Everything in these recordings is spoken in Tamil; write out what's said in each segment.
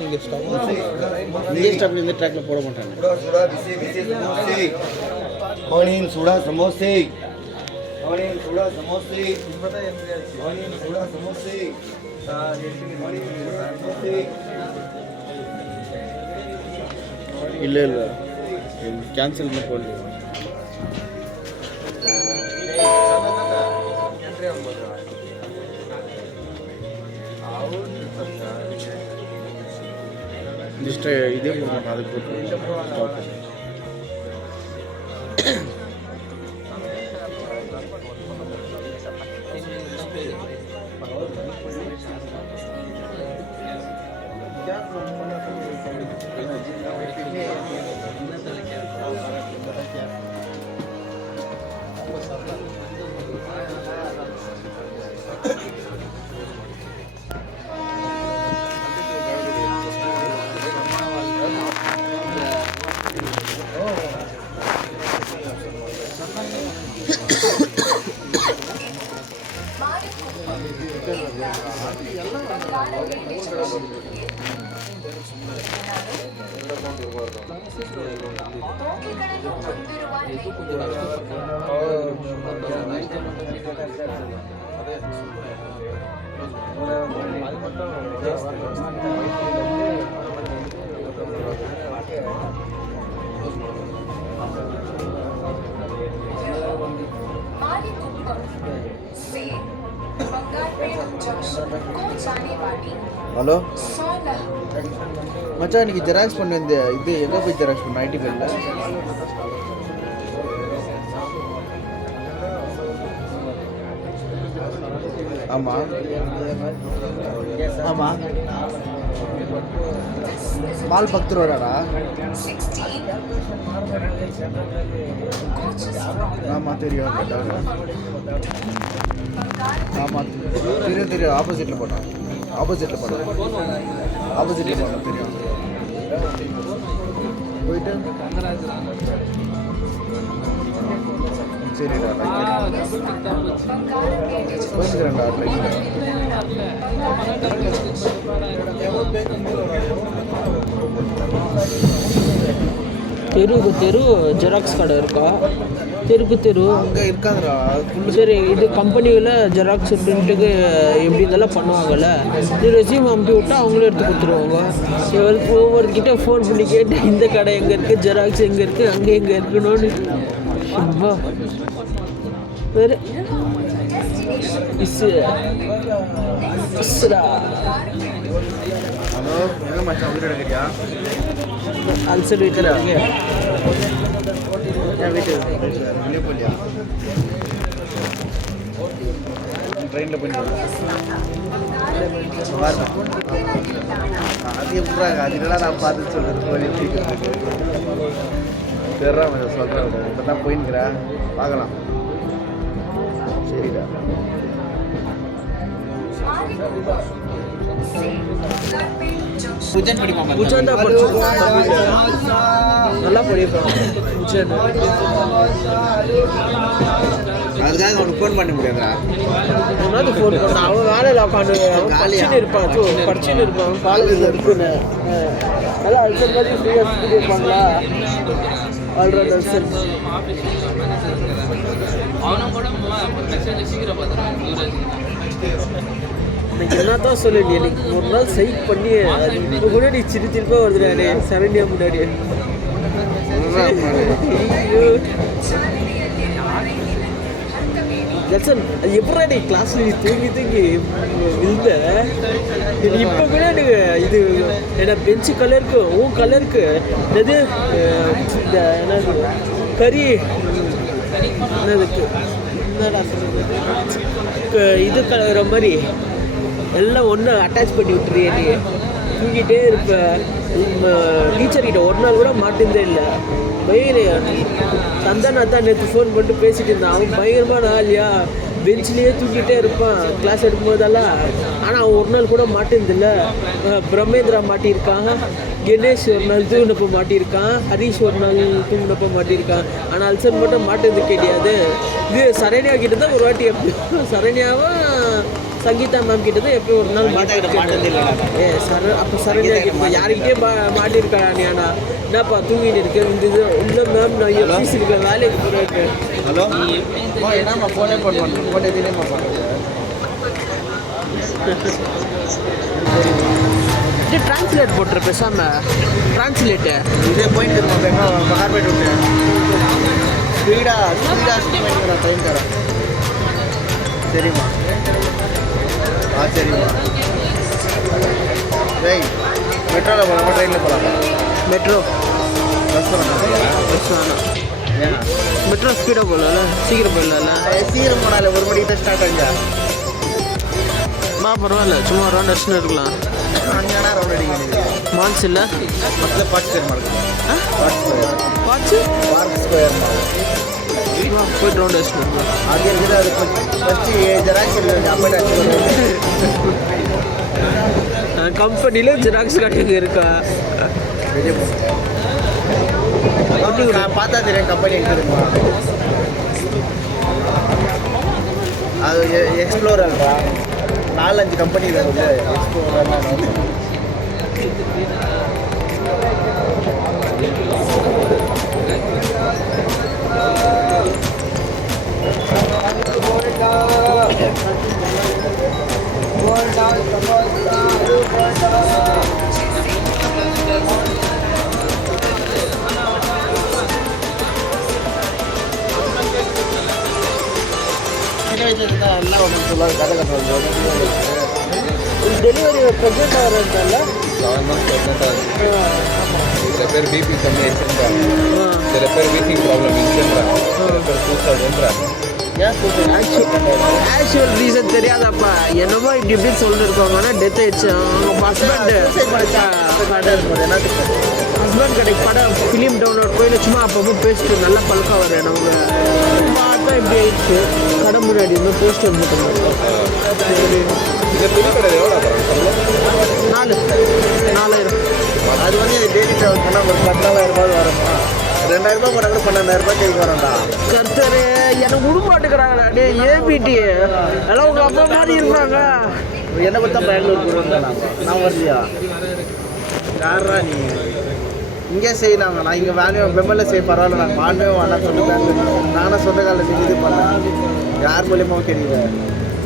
நீங்கள் ஸ்டாப் இந்த ட்ராக்கில் போட மாட்டாங்க. ऑनियन सोडा समोसे, ऑनियन सोडा समोसे, ऑनियन सोडा समोसे, இல்லை இல்லை கேன்சல் பண்ண போடல. ஜஸ்ட் இதே போட மாட்டேன், அது போட்டு ஹலோ மச்சான், இன்னைக்கு ஜெராக்ஸ் பண்ண இந்த இது எங்கே போய் ஜெராக்ஸ் பண்ண ஐடி ஃபைலில்? ஆமாம் ஆமாம், மால் பக்கத்தில் வராடா. ஆமாம் தெரியும், ஆமாம் தெரியும் தெரியும், ஆப்போசிட்டில் போட்டான், ஆப்போசிட்டில் போட்டான் தெரியும். போயிட்டு சரிடா போயிருக்கிறேன்டா. தெருவுக்கு தெரு ஜெராக்ஸ் கடை இருக்கா? தெருக்கு தெரு அங்கே இருக்காதுடா. சரி, இது கம்பெனியில் ஜெராக்ஸ் பிரிண்ட்டுக்கு எப்படி இதெல்லாம் பண்ணுவாங்கல்ல, இது ரெசியூம் அமுட்டி விட்டால் அவங்களே எடுத்து கொடுத்துருவாங்க. ஒவ்வொருக்கிட்ட ஃபோன் பண்ணி கேட்டு இந்த கடை எங்கே இருக்குது, ஜெராக்ஸ் எங்கே இருக்குது, அங்கே எங்கே இருக்கணும்னு ரொம்ப வேறு அல்சர் வீட்டில் ட்ரெயினில் போயிட்டு அது எப்படாங்க, அதுக்கெல்லாம் நான் பார்த்து சொல்கிறேன். தெரியாம சொல்கிறேன், இப்போ தான் போயின்னுக்கிறேன், பார்க்கலாம். சரிடா. பூஜன் தான் படிச்சிருக்கோம், நல்லா படிப்பான் பூஜன். அதுக்காக அவனுக்கு ஃபோன் பண்ண முடியாதா? ஒன்றாவது ஃபோன் பண்ண அவன் வேலையில் உட்காந்து படிச்சுன்னு இருப்பான், படிச்சுன்னு இருப்பான், காலேஜில் இருக்குன்னு. நல்லா அல்சர் மாதிரி ஃப்ரீயாக சுற்றி இருப்பாங்களா, ஆல்ரவுண்ட் அல்சர். எனக்கு என்னத்தான் சொல்லு, நீ எனக்கு ஒரு நாள் சைக் பண்ணி அது இப்போ கூட நீ சிறு திருப்பா வருதுடாரு சரண்யா முன்னாடி. ஜட்சன், அது எப்படா நீ கிளாஸ்ல நீ தூங்கி தூங்கி விழுந்த? இப்போ கூட எனக்கு இது என்ன பெஞ்சு கலருக்கு உன் கலருக்கு என்னது இந்த என்னது கறி என்னதுக்கு என்னடா இது கலர மாதிரி எல்லாம் ஒன்று அட்டாச் பண்ணி விட்டுறியே நீ. தூங்கிட்டே இருப்ப. டீச்சர்கிட்ட ஒரு நாள் கூட மாட்டிருந்தே இல்லை. சந்தானா தான் நேற்று ஃபோன் பண்ணிட்டு பேசிட்டு இருந்தான். அவன் பயங்கரமான ஆளியா, பெஞ்சிலேயே தூக்கிட்டே இருப்பான் கிளாஸ் எடுக்கும்போதெல்லாம். ஆனால் அவன் ஒரு நாள் கூட மாட்டிருந்தில்ல. பிரம்மேந்திரா மாட்டியிருக்கான், கணேஷ் ஒரு நாள் தூங்கினப்போ மாட்டியிருக்கான், ஹரீஷ் ஒரு நாள் தூங்கினப்போ மாட்டியிருக்கான். ஆனால் அல்சர் மட்டும் மாட்டிருந்து கிடையாது. இது சரண்யா கிட்ட தான் ஒரு வாட்டி எப்படி சரண்யாவும் சங்கீதா மேம் கிட்ட தான் எப்படி ஒரு நாள் மாட்டேன் அப்போ சரண்யா கிட்ட யாருக்கிட்டே மாட்டிருக்காடா நீடா என்னப்பா தூங்கிட்டு இருக்கேன் இந்த இது இல்லை மேம் நான் எஃபிசி இருக்கேன் வேலைக்கு போகிறேன். ஹலோ என்னம்மா ஃபோனே போன் பண்ணுறேன் ஃபோன் எதுலேயும்மா பண்ணுறது இது டிரான்ஸ்லேட் போட்டுரு பேசாமல் டிரான்ஸ்லேட்டு இதே போயிட்டு இருக்கோம் கார்பரேட் விட்டு ஸ்பீடாக டைம் தரேன். சரிம்மா சரிம்மா டேய் மெட்ரோவில் போகலாமா ட்ரெயினில் போகலாமா? மெட்ரோ பஸ் பண்ணலாம் பஸ் வேணாம். ஏன்னா மெட்ரோ ஸ்பீடாக போகலாம்ல சீக்கிரம் போயிடலாம்ல. சீக்கிரம் போனால 1 மணிக்கு தான் ஸ்டார்ட் ஆகுங்க. பரவாயில்ல சும்மா ரவுண்ட் அடிச்சுன்னு இருக்கலாம். அங்கேனா ரவுண்ட் அடிங்க மால்ஸ் இல்லை பக்கத்தில் பார்க் ஸ்கொயர் பார்த்து பார்க் ஸ்கொயர் போய்ட்டு ரவுண்ட் அடிச்சுன்னு இருக்கலாம். அங்கே இருக்குது அது ஃபஸ்ட்டு ஜெராக்ஸ் இருக்குது அப்போ கம்பெனியில் ஜெராக்ஸ் கடைங்க இருக்கா? நான் பார்த்தா தெரியும் கம்பெனி எங்கே இருக்குமா. அது எக்ஸ்ப்ளோரல்ரா 4-5 கம்பெனி வருது எக்ஸ்ப்ளோரல்லாம். எல்லாம் ஒன்று சொல்லாது கதை கட்டுறது. டெலிவரி ப்ரெக்னெண்ட் ஆகிறதுனால சில பேர் பிபி கம்மி ஆயிடுச்சுன்றாங்க, சில பேர் வீசிங் ப்ராப்ளம் இருந்துன்றாங்க, சில பேர் சூசைடுன்றாங்க. ஆக்சுவல் ரீசன் தெரியாதப்பா என்னமோ இப்படி சொல்லிருக்காங்க. ஆனால் டெத் ஆயிடுச்சு. அவங்க ஹஸ்பண்ட் கடைக்கு படம் ஃபிலிம் டவுன்லோட் போய் சும்மா அப்பப்போ பேசிட்டு நல்லா பழக்கம் வரும். நமக்கு பார்த்தா இப்படி ஆயிடுச்சு. கடை முன்னாடி இருந்தால் போஸ்டர் போட்டு இந்த துணி கடை எவ்வளோ 4000. அது வந்து டெய்லி ட்ராவல் பண்ணால் ஒரு 14,000 ரூபாய் வருமா? 2,000 ரூபாய் போனால் கூட 12,000 ரூபாய் கேட்க வரேன்டா. கர்த்தரே எனக்கு விடுமாட்டுக்கிறாங்கடா. டே ஏபிடி எல்லாம் உங்கள் அப்பா மாதிரி இருந்தாங்க. என்னை பார்த்தா பெங்களூர் போகிறோம். நான் வரலையா? யாரா நீ இங்கே செய்யலாங்க. நான் இங்கே வேலையும் பெம்மலில் செய்ய பரவாயில்ல. நான் மாண்பே வேணாம் சொந்த நானும் சொந்த காலில் நின்று இது பண்ணேன். யார் மூலியமாக தெரியல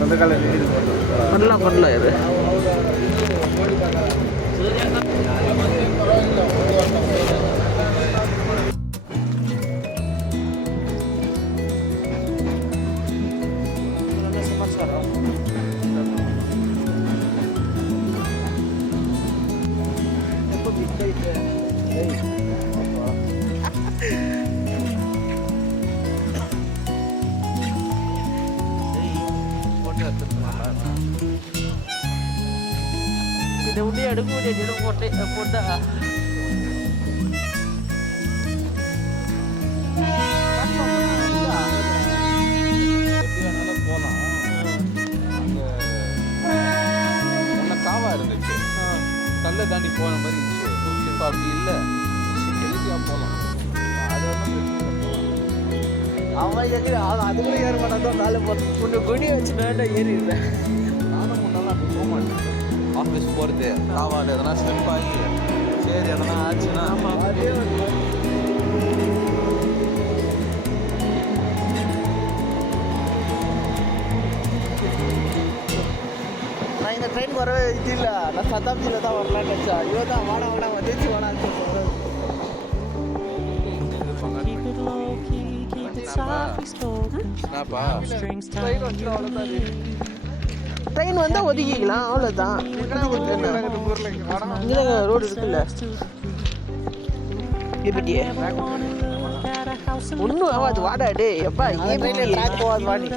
சொந்த காலில் நின்று இது பண்ணலாம் இது இதை உடனே எடுக்க முடியாது. போட்டா போகலாம். அங்கே காவா இருந்துச்சு, கல்லை தாண்டி போன மாதிரி இருந்துச்சு. இப்போ அப்படி இல்லை, ஈஸியாக போகலாம். அது அவன் எங்க அது கூட ஏற மாட்டான். மேலே போட்டு ஒன்று குடி வச்சு மேலே ஏறிடுறேன். நானும் முன்னெல்லாம் அப்படி போக மாட்டேன். ஆஃபீஸ் போகிறது காவாடு எதனா ஸ்லிப் ஆகி சரி எதனா ஆச்சுன்னா நான் இந்த ட்ரெயின் வரவே இது இல்லை. நான் சதாப்தியில் தான் வரலான்னு நினச்சா. இவன் தான் வாடா வந்துச்சு வாடான்னு சொல்லுவாங்க. என்னப்பா ட்ரெயின் வந்தால் ஒதுக்கிக்கலாம், அவ்வளோதான். இங்கே ரோடு இருக்குல்ல ஏபிடியே ஒன்றும் ஆகாது. வாடா டே எப்பா ஏபிடி ட்ராக் போகாது வாடி.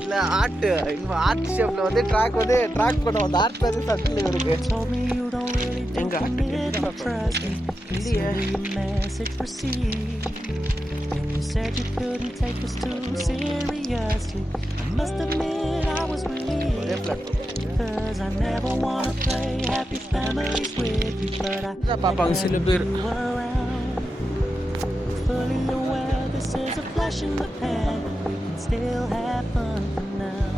இல்லை ஆர்ட் ஷேப்பில் வந்து ட்ராக் பண்ணுவோம். அந்த ஆர்ட் வந்து சட்டில் இருக்கு. எங்க ஆட்டுக்கு You said you couldn't take us too seriously. I must admit I was relieved, 'cause I never wanna play happy families with you. but I இதான் பார்ப்பாங்க சில பேர். you around. Fully aware this is a flash in the pan. We can still have fun for now.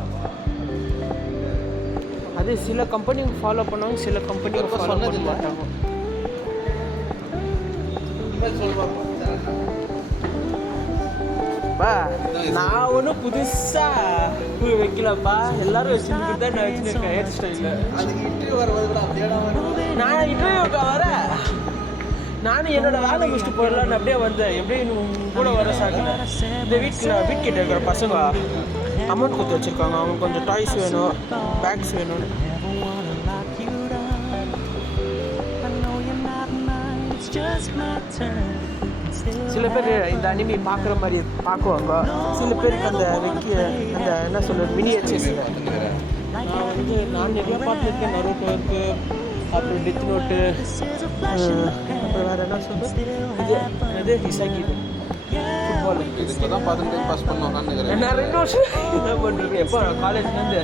அது சில கம்பெனிங்க ஃபாலோ பண்ணுவாங்க, சில கம்பெனிங்க ஃபாலோ பண்ண மாட்டாங்க. பா நான் ஒன்றும் புதுசாக வைக்கலப்பா, எல்லாரும் வச்சுருக்கு தான் நான் வச்சுருக்கேன் ஹேர் ஸ்டைலில். அதுக்கு இன்டர்வியூ வரும்போது கூட அப்படியே நான் இன்டர்வியூக்கு வரேன், நானும் என்னோட வேலை முடிச்சுட்டு போயிடலான்னு அப்படியே வந்தேன். எப்படியும் கூட வர சாக்குல இந்த வீட்கிட்ட இருக்கிற பசங்க அமௌண்ட் கொடுத்து வச்சுருக்காங்க, அவங்க கொஞ்சம் டாய்ஸ் வேணும், பேக்ஸ் வேணும்னு. Never wanna lock you down. I know you're not mine, it's just my turn. We can still சில பேர் இந்த அனிமி பார்க்குற மாதிரி பார்க்குவாங்க, சில பேருக்கு அந்த அந்த என்ன சொல்கிறது மினியேச்சர்ஸ். நான் நிறையா பார்த்துருக்கேன், நருட்டோ இருக்குது, அப்புறம் டெத் நோட்டு, அப்புறம் வேறு என்ன சொல்கிறது இது ஹிசாகி ஃபுட்பால். இப்போ தான் பார்த்துட்டு பாஸ் பண்ணுவாங்க. நான் 2 வருஷம் என்ன பண்ணுறேன். எப்போ காலேஜ்லேருந்து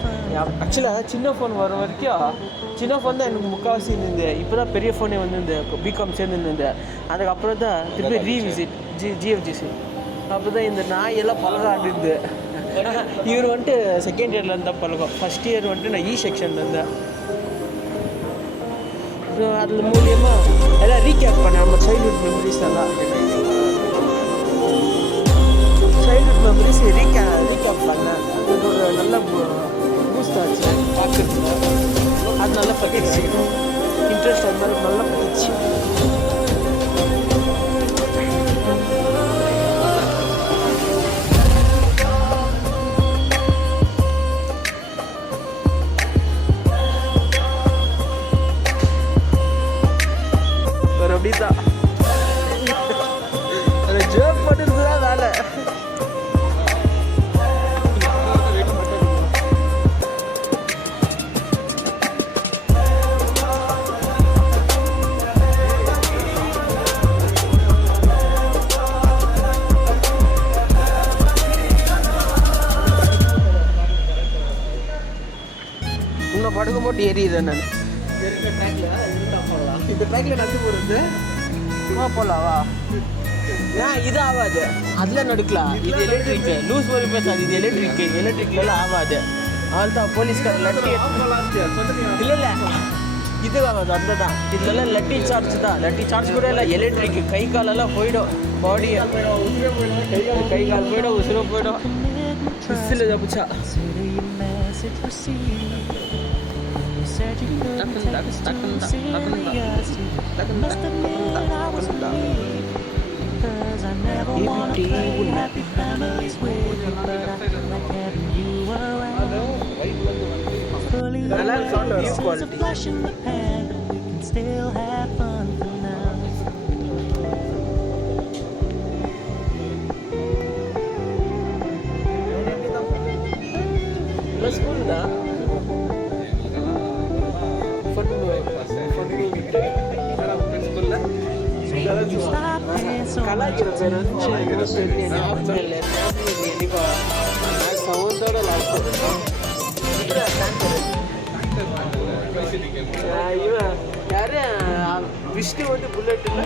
ஆக்சுவலாக சின்ன ஃபோன் வர வரைக்கும் சின்ன ஃபோன் தான் எனக்கு முக்கால்வாசி இருந்தது. இப்போ தான் பெரிய ஃபோனே வந்து பிகாம் சேர்ந்துருந்தது. அதுக்கப்புறம் தான் திருப்பி ரீவிசிட் ஜிஎஃப்ஜிசி. அப்போ தான் இந்த நாயெல்லாம் பழக ஆடிருந்து. இவர் வந்துட்டு செகண்ட் இயரில் இருந்தால் பழகம், ஃபஸ்ட் இயர் வந்துட்டு நான் செக்ஷனில் இருந்தேன். அதில் மூலியமாக எல்லாம் ரீகேப் பண்ணேன் நம்ம சைல்ட்ஹுட் மெமரிஸ் எல்லாம். சைல்ட்ஹுட் மெமரிஸ் ரீகேப் பண்ணேன். அது ஒரு நல்ல பூஸ்ட் ஆச்சு பார்க்குறதுல. அது நல்லா பற்றிச்சு, இன்ட்ரெஸ்ட் அது மாதிரி நல்லா பற்றிச்சு. ஒரு அப்படி தான் அதை ஜோக் பண்ணுறது தான் வேலை. இன்னும் படுக்க போட்டு எரியுறேன் நான். இந்த ட்ராக்ல நட்டு போடுறது போகலாவா? ஏன் இது ஆகாது, அதில் நடுக்கலாம். இது எலக்ட்ரிக்கு, லூஸ் மாதிரி பேசாது. இது எலக்ட்ரிக்லாம் ஆகாது. அவள் தான் போலீஸ்கார லட்டி இல்லை இல்லை இது ஆகாது. அந்த தான் இதுலலாம் லட்டி சார்ஜ் தான். லட்டி சார்ஜ் கூட இல்லை, எலக்ட்ரிக்கு. கை காலெல்லாம் போயிடும், பாடியை கை கால் போயிடும், உசுர போயிடும். விசில் தப்பிச்சா consider your message received. You said you couldn't take us too seriously. Must admit I was weak, 'cause I never wanna play happy families with you, but I feel like having you around. Fully நல்லா இருக்கு sound this வரும் is a quality. flash in the pan, we can still have fun for now. School தான் கலாய்க்கிற பேர் வந்து சவுண்டோட லாஸ்ட் இவன் யாரு விஷ்ணு வந்து புல்லட் இல்லை